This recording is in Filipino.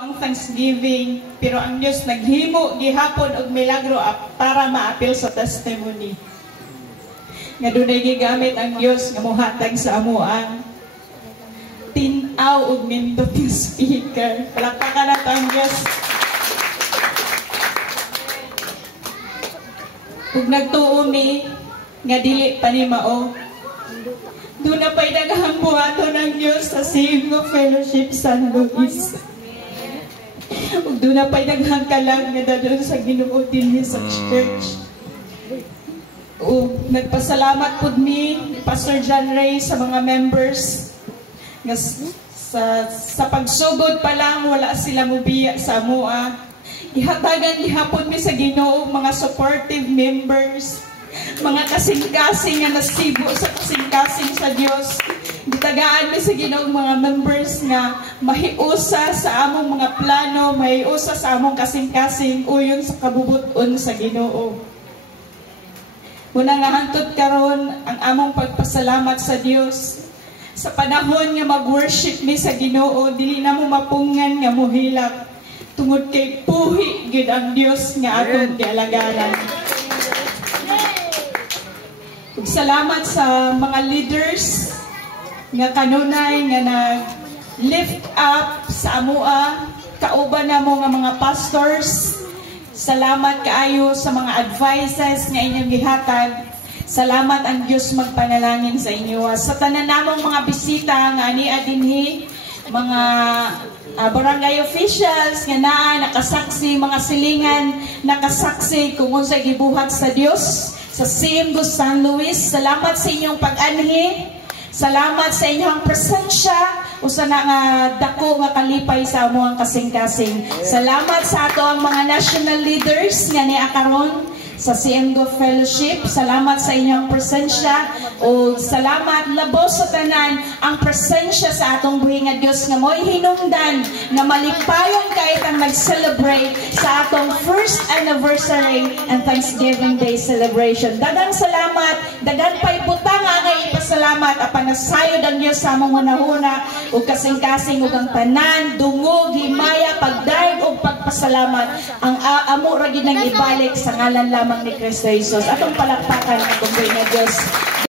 ang Thanksgiving, pero ang Diyos naghimo gihapon og milagro para maapil sa testimony. Nga dunay gigamit ang Diyos nga mohatag sa amuang tinaw og nindot nga speaker. Palakpakan nato ang Diyos. Ug nagtuo mi nga dili pa ni mao. Doon na pa'y daghang buhaton ng Diyos sa Save Fellowship San Luis. Ug doon na pa'y daghang kalag nga dadon sa Ginoo dinhi sa church. Ug nagpasalamat pud mi Pastor John Ray sa mga members nga sa pagsugod pa lang wala sila mubiya sa amoa. Ihatagan gihapon mi sa Ginoo mga supportive members, mga kasing-kasing nga nasibo sa kasing-kasing sa Dios. Gitagaan mi sa Ginoo mga members nga mahiusa sa among mga plano, mahiusa sa among kasing-kasing uyon sa kabubuton sa Ginoo. Muna nga hangtod karon ang among pagpasalamat sa Dios sa panahon nga mag-worship mi sa Ginoo, dili na mo mapungan nga mohilak tungod kay puhi gid ang Dios nga atong gialagaran. Ug salamat sa mga leaders nga kanunay nga nag-lift up sa amoa, kauban na mo nga mga pastors. Salamat kaayo sa mga advices nga inyong gihatag. Salamat ang Diyos magpanalangin sa inyo. Sa tanan namong mga bisita nga ani dinhi, mga barangay officials nga naa nakasaksi, mga silingan nakasaksi kung unsay gibuhat sa Dios sa CMGO San Luis. Salamat sa inyong pag-anhi. Salamat sa inyong presensya usa na nga dako nga kalipay sa amuang kasing-kasing. Salamat sa ato ang mga national leaders nga niya karon sa CMGO Fellowship. Salamat sa inyong presensya o salamat labos sa tanan ang presensya sa atong buhi nga Dios nga mo'y hinungdan nga malipayon kahit ang mag-celebrate sa atong first anniversary and Thanksgiving Day celebration. Daghang salamat, daghang pay butang nga ipasalamat apan nasayod ang Dios sa among hunahuna ug kasing-kasing ug ang tanan dungog himaya pagdaig ug pagpasalamat ang amo ra gid nang ibalik sa ngalan lamang ni Kristo Jesus. Atong palakpakan ang buhay nga Dios.